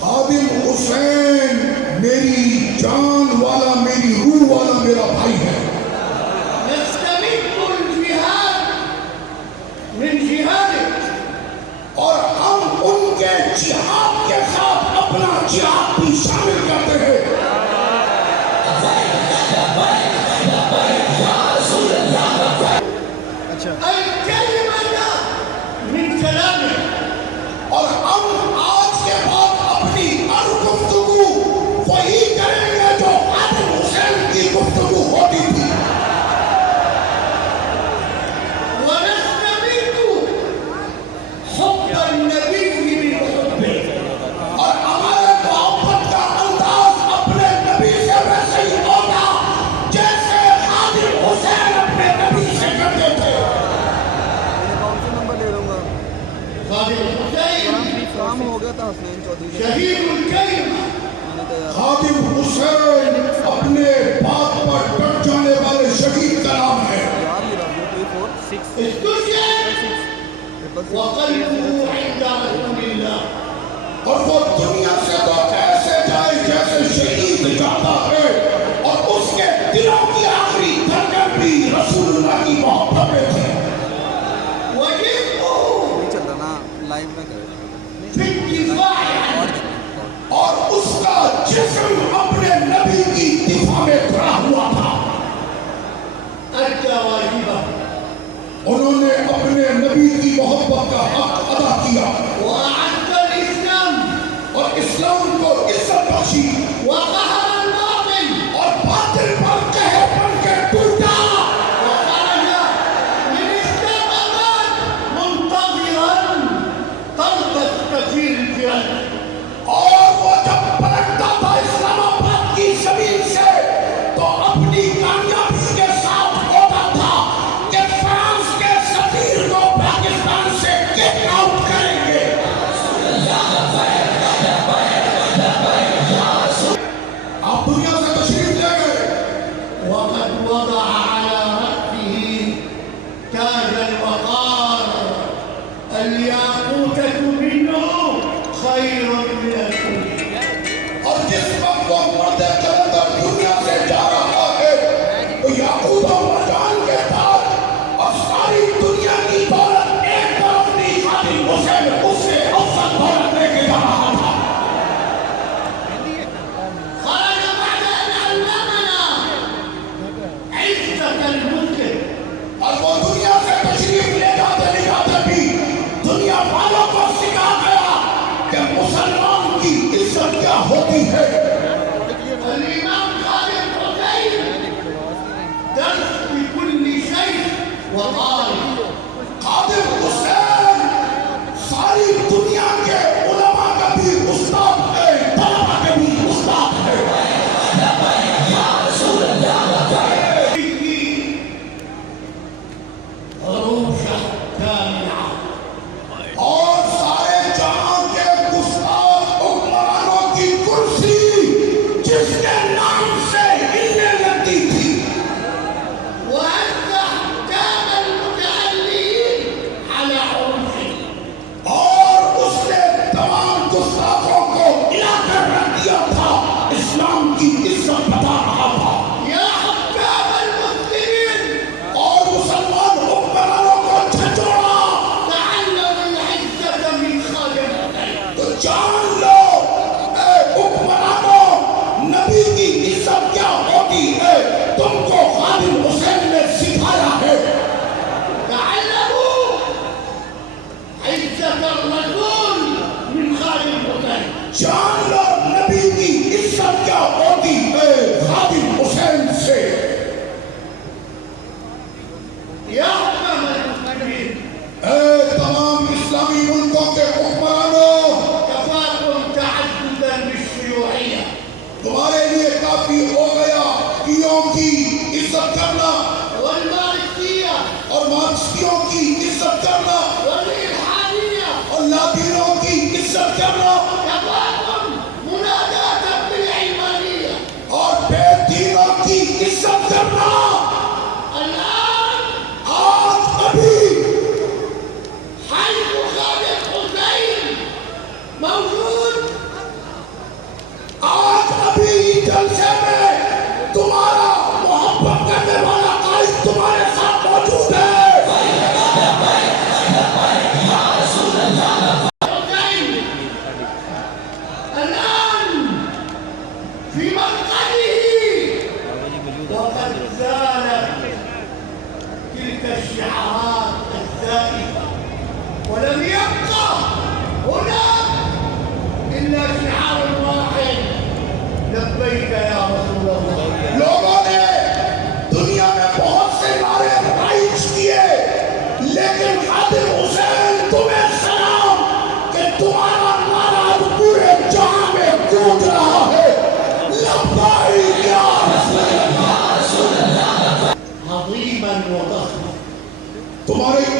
خادم حسین میری جان والا، میری روح والا میرا بھائی ہے. اور ہم ان کے جہاد کے ساتھ اپنا جہاد بھی شامل کرتے ہیں. اور ہم آج کے بعد اپنی ہر گفتگو وہی کریں گے جو خادم حسین کی گفتگو ہوتی تھی. اور ہمارے محبت کا انداز اپنے نبی سے ویسے ہی ہوگا جیسے خادم حسین اپنے نبی سے کرتے تھے. کام ہو گیا تھا حسین چودھری خادم حسین اپنے بات پر ڈٹ جانے والے شہید کا نام ہے. اور وہ دنیا سے تو ایسے جائے جیسے شہید جاتا ہے، اور اس کے دلوں کی آخری دھڑکن بھی رسول اللہ کی محبت میں تھی. چل رہا نا لائیو میں کرے. اور اس کا جسم اپنے نبی کی دفاع میں کھڑا ہوا تھا. انہوں نے اپنے نبی کی محبت کا حق ادا کیا اور اسلام کو عزت بخشی اور باطل پر قہر بن کے ٹوٹا. اور وہ جب پلٹتا تھا اسلام آباد کی زمین سے تو اپنی کامیابی کے ساتھ ہوتا تھا کہ فرانس کے سفیر کو پاکستان سے کک آؤٹ کریں گے. آپ دنیا سے تشریف لے گئے. وقد وضع على رأسه تاج الوقار الياقوتة منه خير من الكل. اور جس وقت وہ مرد قلندر دنیا سے جا رہا ہے تو یاقوت و مرجان کے تاج اور ساری دنیا کی دولت ایک طرف تھی. خادم حسین اس سے افضل دولت لے کے جا رہا تھا. خرج بعد أن علمنا عزة المسلم. اور وہ دنیا سے تشریف لے جاتے بھی دنیا والوں کو سکھا گیا کہ مسلمان کی عزت کیا ہوتی ہے. الإمام خادم حسين درس بكل شيء وقال خادم حسین ساری دنیا کے علماء کا بھی استاد ہے، طلباء کے بھی استاد ہے. اور سارے جہاں کے گستاخ حکمرانوں کی کرسی جس کے نام سے ہلنے لگتی تھی. اور اس نے تمام گستاخوں کو ملا کر رکھ دیا تھا. اسلام کی عزت بتا رہا تھا. اور مسلمان حکمرانوں کو جھنجھوڑا. تو جان لو اے حکمرانوں، نبی کی عزت کیا ہوتی ہے تم کو خادم حسین نے سکھایا ہے. جان لو نبی کی عزت کیا ہوتی ہے خادم حسین سے. اے تمام اسلامی ملکوں کے حکمرانوں، تمہارے لیے کافی ہو گیا کیوں کی عزت کرنا اور مارکسیوں کی عزت کرنا اور لادینوں کی عزت کرنا اور بے دینوں کی عزت کرنا. آج ابھی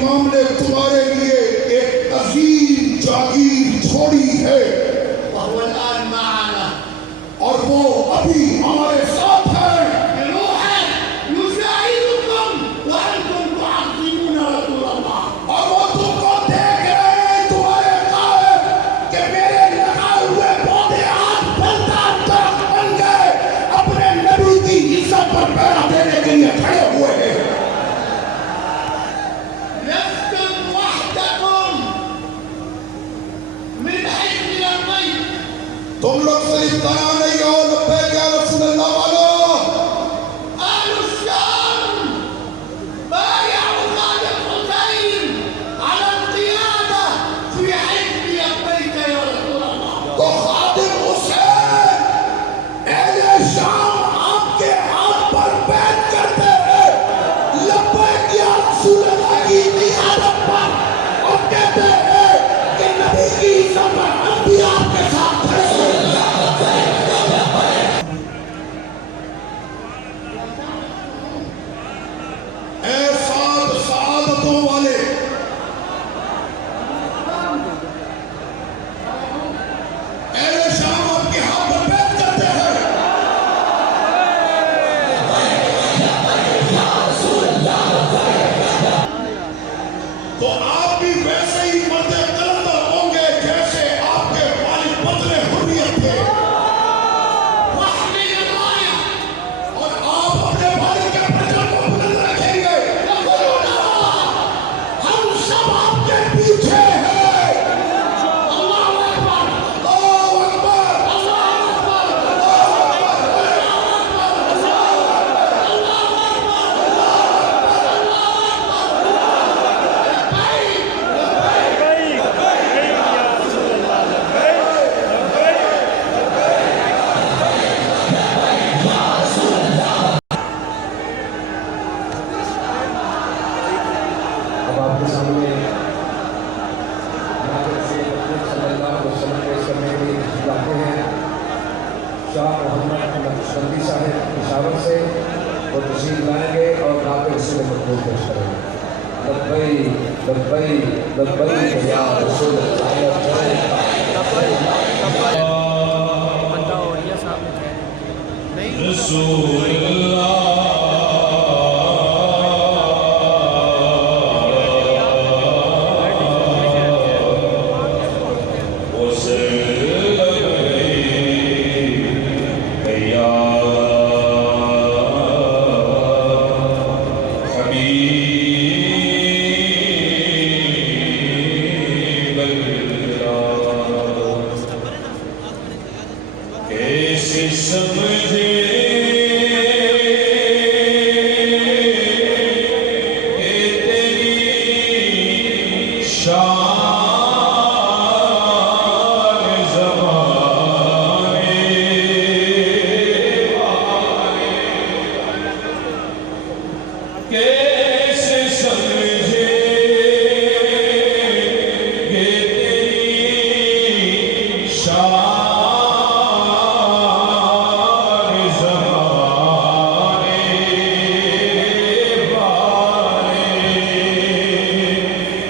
امام نے تمہارے لیے ایک عظیم جاگیر چھوڑی ہے وهو الآن معنا اور وہ ابھی ہمارے ساتھ ہے بروح يساعدكم وأنتم تعظمون رسول الله. اور وہ تم کو دیکھ رہے ہیں تمہارے قائد کہ میرے لگائے ہوئے پودے آج پھلتا درخت بن گئے اپنے نبی کی عزت پر پہرا دینے کے لیے کھڑے ہوئے ہیں لستم وحدكم من حيث البيت. تم لوگ صرف تنہا نہیں ہو لبیک یا رسول اللہ والا أهل الشام بايعوا خادم حسين على القيادة في حزب لبيك يا رسول الله. تو خادم حسین اہل شام آپ کے ہاتھ پر بیعت کرتے ہیں لبیک یا رسول اللہ کی قیادت پر اور کہتے ہیں کہ نبی کی عزت پر ہم بھی آپ کے ساتھ کھڑے ہیں اے سعد سعادتوں والے اہل شام آپ کے ہاتھ پر بیعت کرتے ہیں تو آپ بھی ویسے ہی مرد قلندر ہوں گے جیسے آپ کے والد بدر حریت تھے واحمل الراية. اور آپ اپنے والد کے پرچم کو بلند رکھیں گے ہم سب آپ کے پیچھے ہیں الله أكبر. اللہ اکبر الله أكبر. اب آپ کے سامنے صلی اللہ علیہ وسلم کے سمے میں جاتے ہیں شاہ محمد نقشبندی صاحب پشاور سے وہ تشریف لائیں گے اور نعت رسول مقبول پیش کریں گے لبیک لبیک لبیک یا رسول اللہ رسول سمجھے